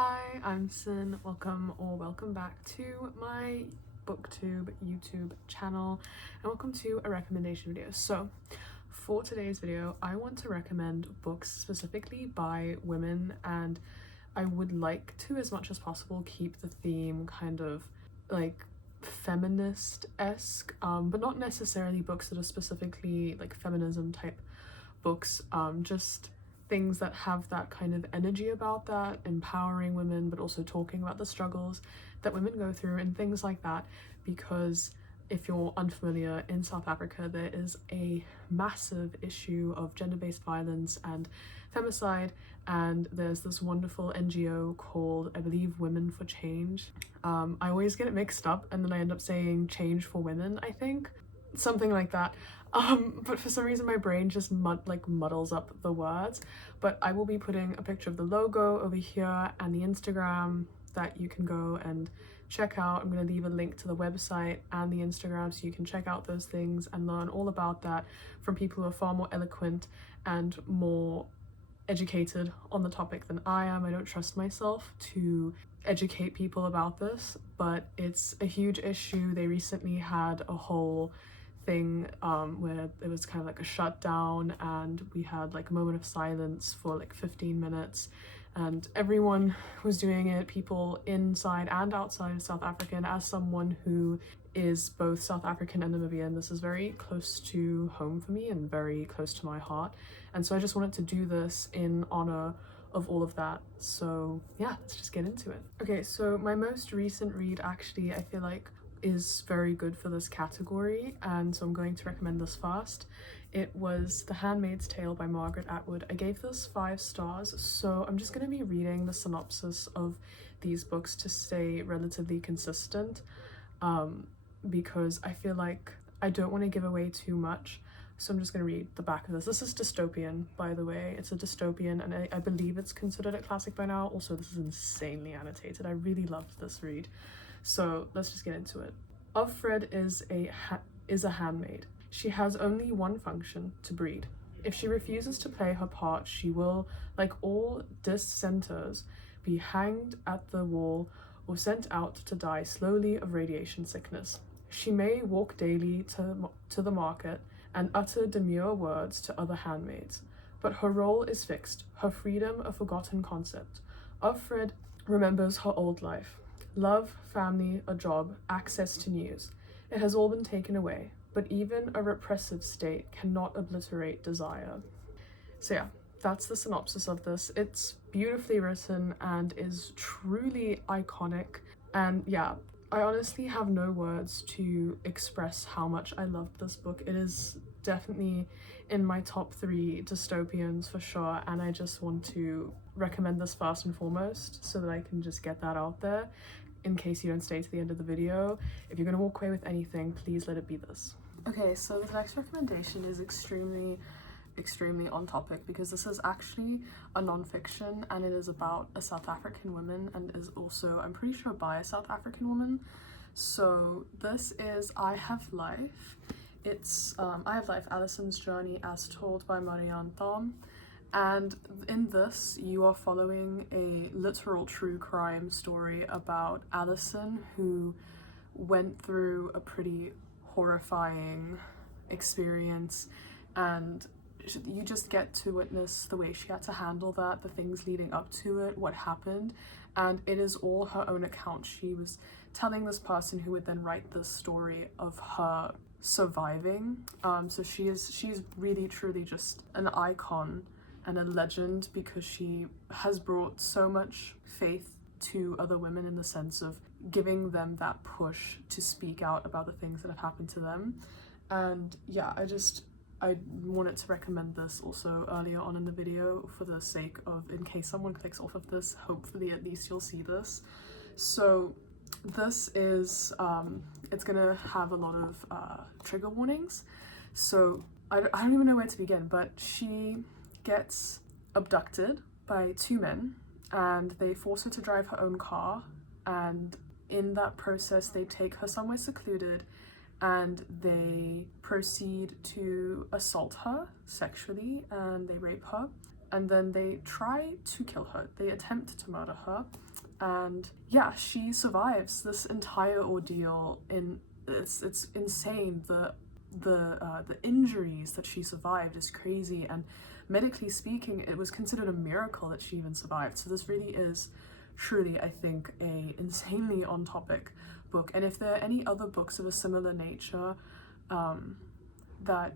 Hi, I'm Sin. Welcome back to my booktube YouTube channel, and welcome to a recommendation video. So for today's video, I want to recommend books specifically by women, and I would like to, as much as possible, keep the theme kind of like feminist-esque, but not necessarily books that are specifically like feminism type books, just things that have that kind of energy about that, empowering women, but also talking about the struggles that women go through and things like that. Because if you're unfamiliar, in South Africa there is a massive issue of gender-based violence and femicide, and there's this wonderful NGO called, I believe, Women for Change. I always get it mixed up and then I end up saying Change for Women, I think, something like that. But for some reason my brain just muddles up the words. But I will be putting a picture of the logo over here and the Instagram that you can go and check out. I'm going to leave a link to the website and the Instagram so you can check out those things and learn all about that from people who are far more eloquent and more educated on the topic than I am. I don't trust myself to educate people about this, but it's a huge issue. They recently had a whole thing where it was kind of like a shutdown, and we had like a moment of silence for like 15 minutes, and everyone was doing it, people inside and outside of South Africa. And as someone who is both South African and Namibian, this is very close to home for me and very close to my heart, and so I just wanted to do this in honor of all of that. So yeah, let's just get into it. Okay, so my most recent read, actually, I feel like is very good for this category, and so I'm going to recommend this first. It was The Handmaid's Tale by Margaret Atwood. I gave this 5 stars, so I'm just going to be reading the synopsis of these books to stay relatively consistent, because I feel like I don't want to give away too much. So I'm just going to read the back of this. This is dystopian, by the way. It's a dystopian, and I believe it's considered a classic by now. Also, this is insanely annotated. I really loved this read. So let's just get into it. Offred is a handmaid. She has only one function: to breed. If she refuses to play her part, she will, like all dissenters, be hanged at the wall or sent out to die slowly of radiation sickness. She may walk daily to the market and utter demure words to other handmaids, but her role is fixed, her freedom a forgotten concept. Offred remembers her old life. Love, family, a job, access to news. It has all been taken away, but even a repressive state cannot obliterate desire. So yeah, that's the synopsis of this. It's beautifully written and is truly iconic, and yeah, I honestly have no words to express how much I loved this book. It is definitely in my top 3 dystopians for sure, and I just want to recommend this first and foremost so that I can just get that out there in case you don't stay to the end of the video. If you're gonna walk away with anything, please let it be this. Okay, so the next recommendation is extremely on topic, because this is actually a non-fiction, and it is about a South African woman, and is also, I'm pretty sure, by a South African woman. So this is I Have Life. It's I Have Life, Alison's Journey as Told by Marianne Thom. And in this, you are following a literal true crime story about Alison, who went through a pretty horrifying experience, and you just get to witness the way she had to handle that, the things leading up to it, what happened, and it is all her own account. She was telling this person who would then write this story of her surviving. So she's really truly just an icon and a legend, because she has brought so much faith to other women in the sense of giving them that push to speak out about the things that have happened to them. And yeah, I wanted to recommend this also earlier on in the video for the sake of, in case someone clicks off of this, hopefully at least you'll see this. So this is, it's gonna have a lot of trigger warnings. So I don't even know where to begin, but she gets abducted by 2 men, and they force her to drive her own car, and in that process they take her somewhere secluded and they proceed to assault her sexually, and they rape her. and then they try to kill her. They attempt to murder her, and yeah, she survives this entire ordeal. It's insane. The injuries that she survived is crazy, and medically speaking, it was considered a miracle that she even survived. So this really is truly, I think, a insanely on topic book. And if there are any other books of a similar nature that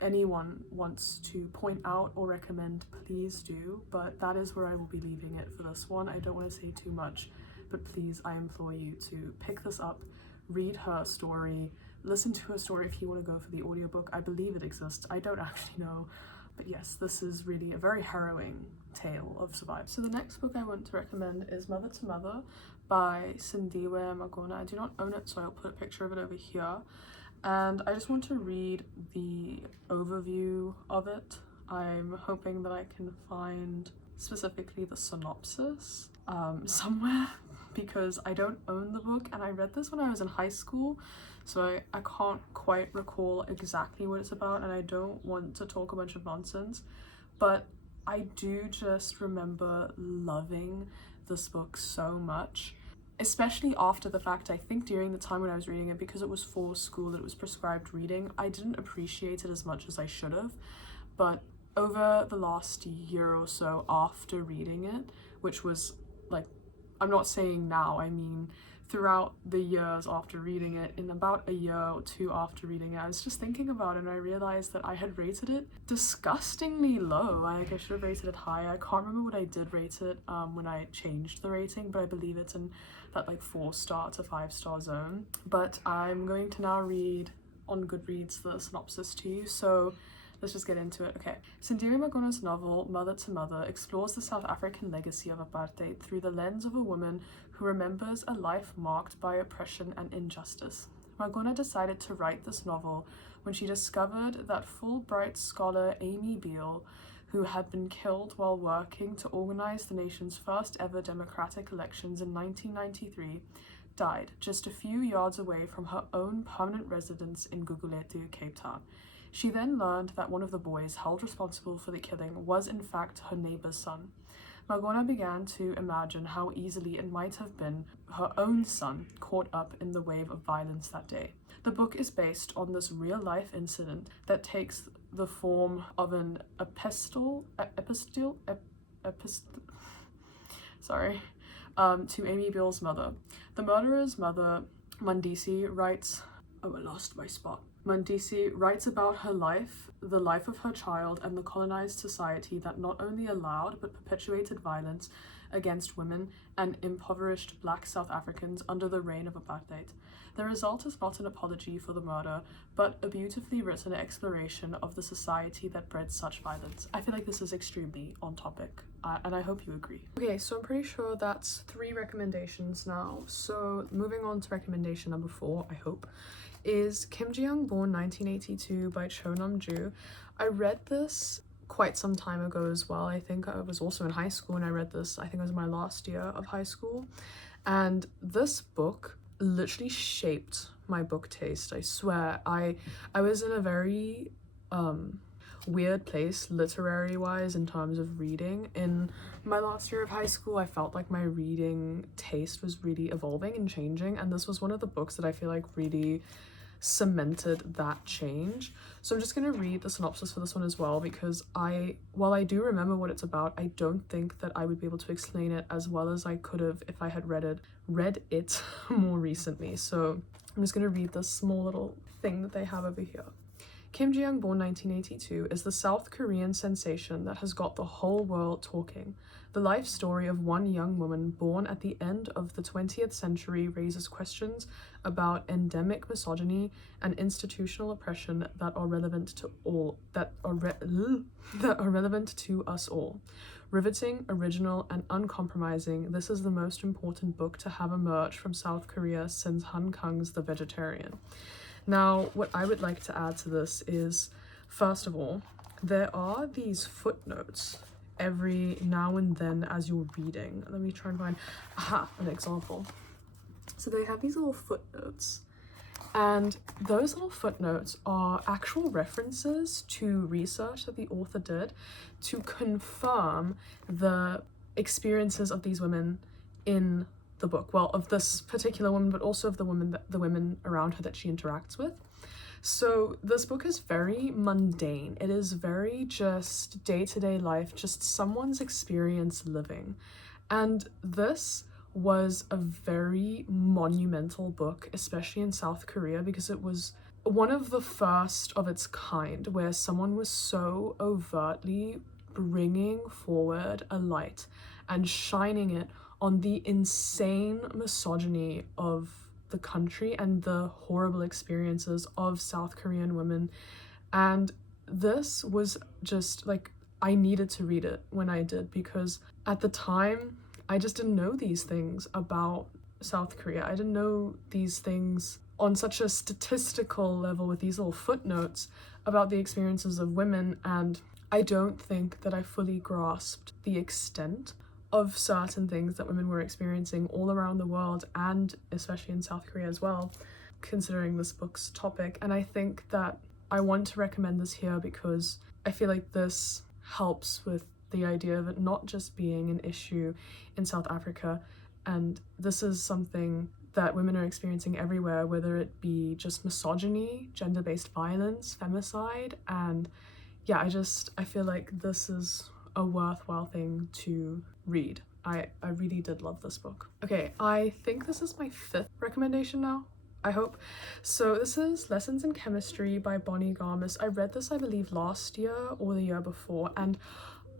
anyone wants to point out or recommend, please do. But that is where I will be leaving it for this one. I don't want to say too much, but please, I implore you to pick this up, read her story, listen to her story if you want to go for the audiobook. I believe it exists. I don't actually know. But yes, this is really a very harrowing tale of survival. So the next book I want to recommend is Mother to Mother by Sindiwe Magona. I do not own it, so I'll put a picture of it over here. And I just want to read the overview of it. I'm hoping that I can find specifically the synopsis somewhere, because I don't own the book, and I read this when I was in high school, so I can't quite recall exactly what it's about, and I don't want to talk a bunch of nonsense, but I do just remember loving this book so much, especially after the fact. I think during the time when I was reading it, because it was for school, that it was prescribed reading, I didn't appreciate it as much as I should have. But over the last year or so after reading it, which was like, I'm not saying now, I mean throughout the years after reading it, in about a year or two after reading it, I was just thinking about it, and I realized that I had rated it disgustingly low. I should have rated it higher. I can't remember what I did rate it when I changed the rating, but I believe it's in that like 4-star to 5-star zone. But I'm going to now read on Goodreads the synopsis to you, so let's just get into it. Okay. Sindiwe Magona's novel, Mother to Mother, explores the South African legacy of apartheid through the lens of a woman who remembers a life marked by oppression and injustice. Magona decided to write this novel when she discovered that Fulbright scholar Amy Beale, who had been killed while working to organize the nation's first ever democratic elections in 1993, died just a few yards away from her own permanent residence in Gugulethu, Cape Town. She then learned that one of the boys held responsible for the killing was in fact her neighbor's son. Magona began to imagine how easily it might have been her own son caught up in the wave of violence that day. The book is based on this real-life incident that takes the form of an epistle to Amy Beale's mother. The murderer's mother, Mandisi, writes... Oh, I lost my spot. Mandisi writes about her life, the life of her child, and the colonized society that not only allowed but perpetuated violence against women and impoverished Black South Africans under the reign of apartheid. The result is not an apology for the murder, but a beautifully written exploration of the society that bred such violence. I feel like this is extremely on topic, and I hope you agree. Okay, so I'm pretty sure that's 3 recommendations now. So moving on to recommendation number 4, I hope, is Kim Ji-young, Born 1982 by Cho Nam-ju. I read this quite some time ago as well. I think I was also in high school and I read this, I think it was my last year of high school. And this book literally shaped my book taste, I swear. I was in a very weird place literary wise in terms of reading. In my last year of high school, I felt like my reading taste was really evolving and changing, and this was one of the books that I feel like really cemented that change. So I'm just going to read the synopsis for this one as well, because while I do remember what it's about, I don't think that I would be able to explain it as well as I could have if I had read it more recently. So I'm just going to read this small little thing that they have over here. Kim Ji-young, Born 1982, is the South Korean sensation that has got the whole world talking. The life story of one young woman born at the end of the 20th century raises questions about endemic misogyny and institutional oppression that are relevant to us all. Riveting, original, and uncompromising, this is the most important book to have emerged from South Korea since Han Kang's The Vegetarian. Now, what I would like to add to this is, first of all, there are these footnotes every now and then as you're reading. Let me try and find an example. So they have these little footnotes, And those little footnotes are actual references to research that the author did to confirm the experiences of these women in the book. Well, of this particular woman, but also of the women around her that she interacts with. So this book is very mundane. It is very just day-to-day life, just someone's experience living. And this was a very monumental book, especially in South Korea, because it was one of the first of its kind where someone was so overtly bringing forward a light and shining it on the insane misogyny of the country and the horrible experiences of South Korean women. And this was just like, I needed to read it when I did, because at the time I just didn't know these things about South Korea. I didn't know these things on such a statistical level with these little footnotes about the experiences of women, and I don't think that I fully grasped the extent of certain things that women were experiencing all around the world, and especially in South Korea as well, considering this book's topic. And I think that I want to recommend this here because I feel like this helps with the idea of it not just being an issue in South Africa, and this is something that women are experiencing everywhere, whether it be just misogyny, gender-based violence, femicide, and yeah, I feel like this is a worthwhile thing to read. I really did love this book. Okay, I think this is my 5th recommendation now, I hope. So this is Lessons in Chemistry by Bonnie Garmis. I read this, I believe, last year or the year before, and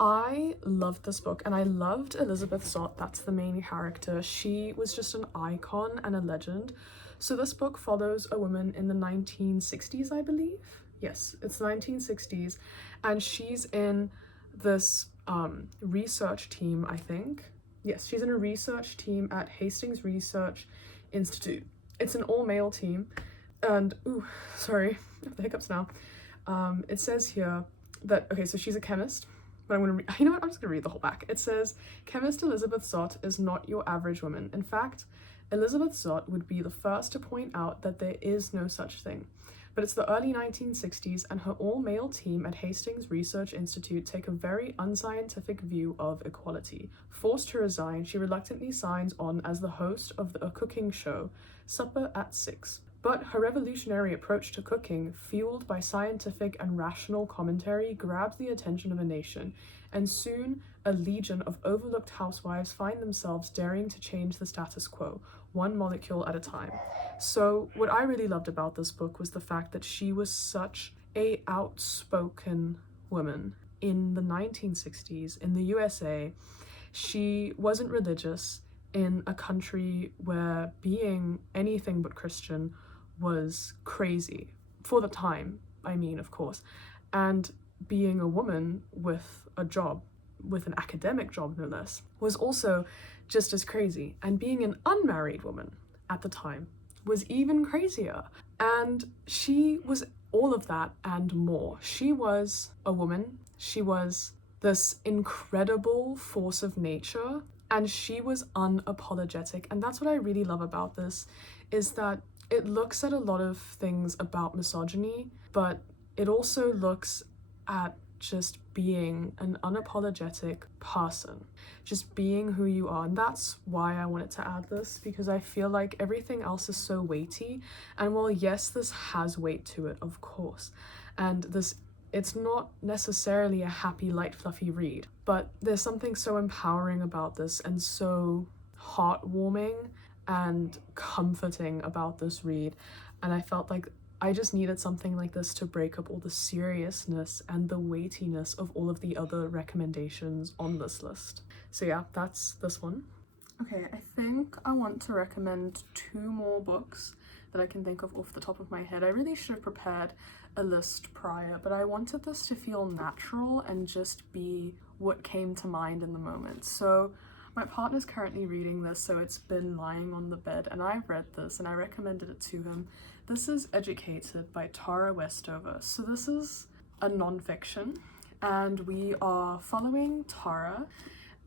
I loved this book, and I loved Elizabeth Zott. That's the main character. She was just an icon and a legend. So this book follows a woman in the 1960s, I believe. Yes, it's the 1960s, and she's in this research team, I think. Yes, she's in a research team at Hastings Research Institute. It's an all-male team, and ooh, sorry, I have the hiccups now. It says here that, okay, so she's a chemist, but I'm gonna you know what, I'm just gonna read the whole back. It says, chemist Elizabeth Zott is not your average woman. In fact, Elizabeth Zott would be the first to point out that there is no such thing. But it's the early 1960s, and her all-male team at Hastings Research Institute take a very unscientific view of equality. Forced to resign, she reluctantly signs on as the host of a cooking show, Supper at 6. But her revolutionary approach to cooking, fueled by scientific and rational commentary, grabs the attention of a nation, and soon a legion of overlooked housewives find themselves daring to change the status quo, one molecule at a time. So what I really loved about this book was the fact that she was such a outspoken woman in the 1960s in the USA. She wasn't religious in a country where being anything but Christian was crazy for the time, I mean, of course, and being a woman with a job, with an academic job no less, was also just as crazy. And being an unmarried woman at the time was even crazier. And she was all of that and more. She was a woman, she was this incredible force of nature, and she was unapologetic. And that's what I really love about this, is that it looks at a lot of things about misogyny, but it also looks at just being an unapologetic person, just being who you are. And that's why I wanted to add this, because I feel like everything else is so weighty. And while yes, this has weight to it, of course, and it's not necessarily a happy, light, fluffy read, but there's something so empowering about this and so heartwarming and comforting about this read. And I felt like I just needed something like this to break up all the seriousness and the weightiness of all of the other recommendations on this list. So yeah, that's this one. Okay, I think I want to recommend 2 more books that I can think of off the top of my head. I really should have prepared a list prior, but I wanted this to feel natural and just be what came to mind in the moment. So my partner's currently reading this, so it's been lying on the bed, and I read this and I recommended it to him. This is Educated by Tara Westover. So this is a non-fiction, and we are following Tara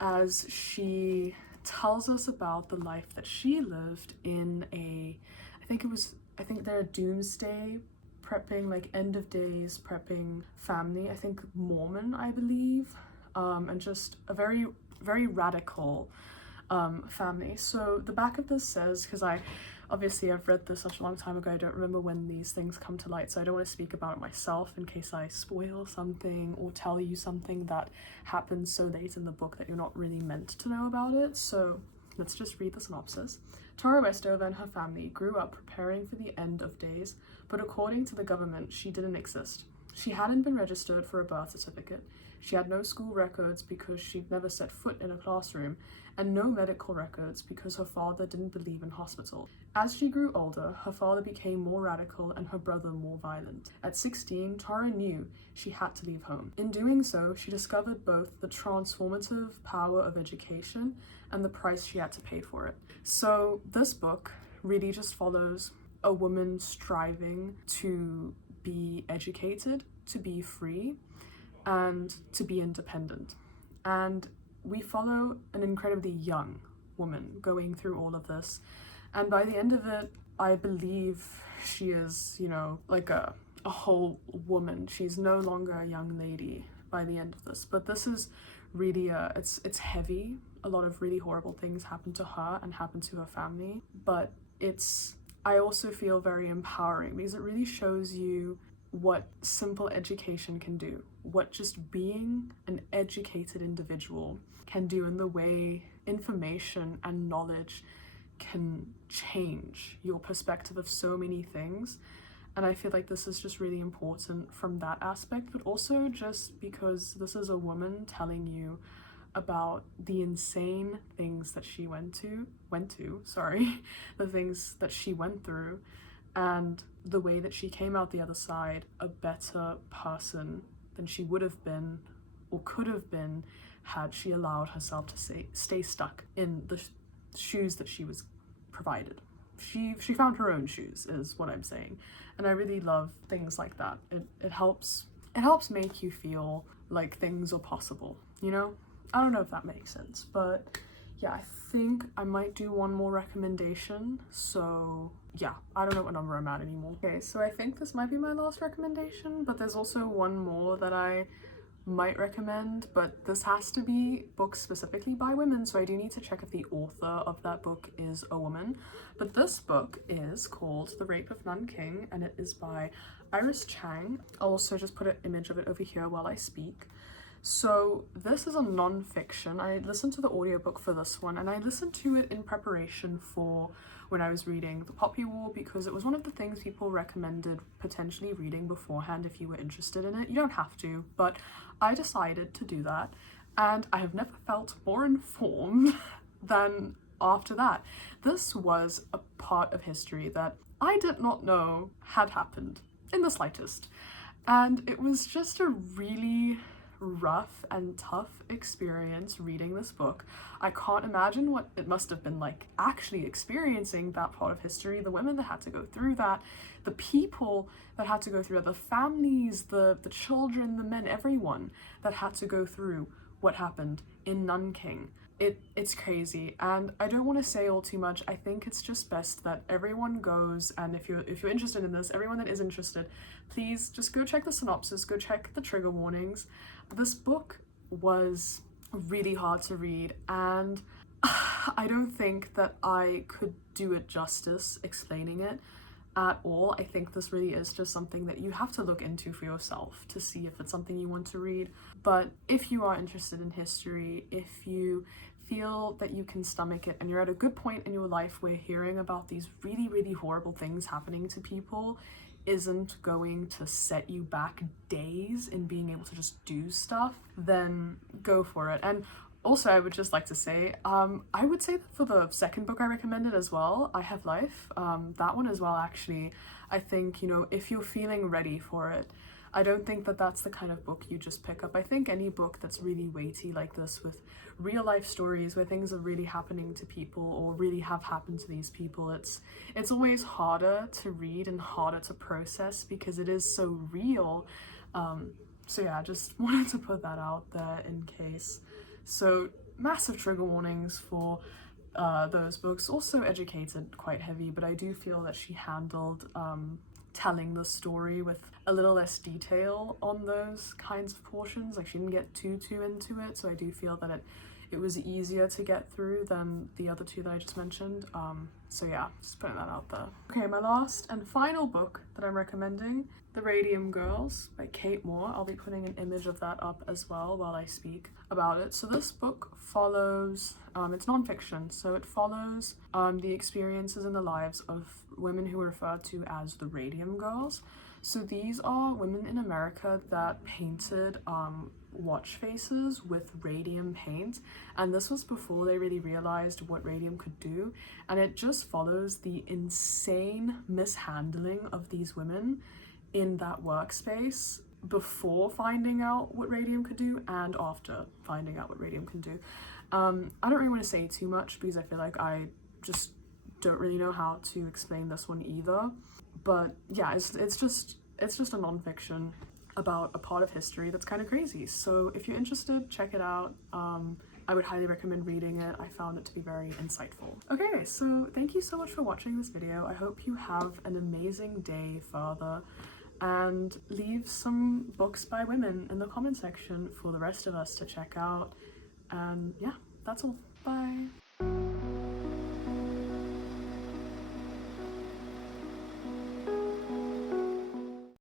as she tells us about the life that she lived in I think it was I think they're a doomsday prepping, like end of days prepping family, I think Mormon, I believe, and just a very, very radical family. So the back of this says, because I've read this such a long time ago, I don't remember when these things come to light, so I don't want to speak about it myself in case I spoil something or tell you something that happens so late in the book that you're not really meant to know about it. So let's just read the synopsis. Tara Westover and her family grew up preparing for the end of days, but according to the government, she didn't exist. She hadn't been registered for a birth certificate. She had no school records because she'd never set foot in a classroom, and no medical records because her father didn't believe in hospital. As she grew older, her father became more radical and her brother more violent. At 16, Tara knew she had to leave home. In doing so, she discovered both the transformative power of education and the price she had to pay for it. So this book really just follows a woman striving to be educated, to be free, and to be independent. And we follow an incredibly young woman going through all of this. And by the end of it, I believe she is, like a whole woman. She's no longer a young lady by the end of this. But this is really, it's heavy. A lot of really horrible things happen to her and happen to her family. But I also feel very empowering because it really shows you what simple education can do, what just being an educated individual can do, in the way information and knowledge can change your perspective of so many things. And I feel like this is just really important from that aspect, but also just because this is a woman telling you about the insane things that she the things that she went through, and the way that she came out the other side a better person than she would have been or could have been had she allowed herself to stay stuck in the shoes that she was provided. She found her own shoes, is what I'm saying. And I really love things like that. It helps make you feel like things are possible, I don't know if that makes sense, but yeah, I think I might do one more recommendation. So yeah, I don't know what number I'm at anymore. Okay, so I think this might be my last recommendation, but there's also one more that I might recommend, but this has to be books specifically by women, so I do need to check if the author of that book is a woman. But this book is called The Rape of Nanking, and it is by Iris Chang. I'll also just put an image of it over here while I speak. So this is a non-fiction. I listened to the audiobook for this one, and I listened to it in preparation for when I was reading The Poppy War, because it was one of the things people recommended potentially reading beforehand if you were interested in it. You don't have to, but I decided to do that, and I have never felt more informed than after that. This was a part of history that I did not know had happened in the slightest, and it was just a really rough and tough experience reading this book. I can't imagine what it must have been like actually experiencing that part of history, the women that had to go through that, the people that had to go through it, the families, the children, the men, everyone that had to go through what happened in Nanking. It's crazy, and I don't want to say all too much. I think it's just best that everyone goes, and if you're interested in this, everyone that is interested, please just go check the synopsis, go check the trigger warnings. This book was really hard to read, and I don't think that I could do it justice explaining it at all. I think this really is just something that you have to look into for yourself to see if it's something you want to read. But if you are interested in history, if you feel that you can stomach it and you're at a good point in your life where hearing about these really, really horrible things happening to people isn't going to set you back days in being able to just do stuff, then go for it. And also, I would just like to say, I would say that for the second book I recommended as well, I Have Life, that one as well, actually, I think, if you're feeling ready for it, I don't think that that's the kind of book you just pick up. I think any book that's really weighty like this, with real life stories where things are really happening to people or really have happened to these people, it's always harder to read and harder to process because it is so real. So yeah, just wanted to put that out there in case. So massive trigger warnings for those books. Also educated, quite heavy, but I do feel that she handled telling the story with a little less detail on those kinds of portions. Like she didn't get too into it, so I do feel that it was easier to get through than the other two that I just mentioned. So yeah, just putting that out there. Okay, my last and final book that I'm recommending, The Radium Girls by Kate Moore. I'll be putting an image of that up as well while I speak about it. So this book follows, it's nonfiction, so it follows the experiences and the lives of women who are referred to as the Radium Girls. So these are women in America that painted watch faces with radium paint, and this was before they really realized what radium could do, and it just follows the insane mishandling of these women in that workspace before finding out what radium could do and after finding out what radium can do. I don't really want to say too much because I feel like I just don't really know how to explain this one either, but yeah, it's just a nonfiction about a part of history that's kind of crazy. So if you're interested, check it out. I would highly recommend reading it. I found it to be very insightful. Okay, so thank you so much for watching this video. I hope you have an amazing day further, and leave some books by women in the comment section for the rest of us to check out. And yeah, that's all. Bye.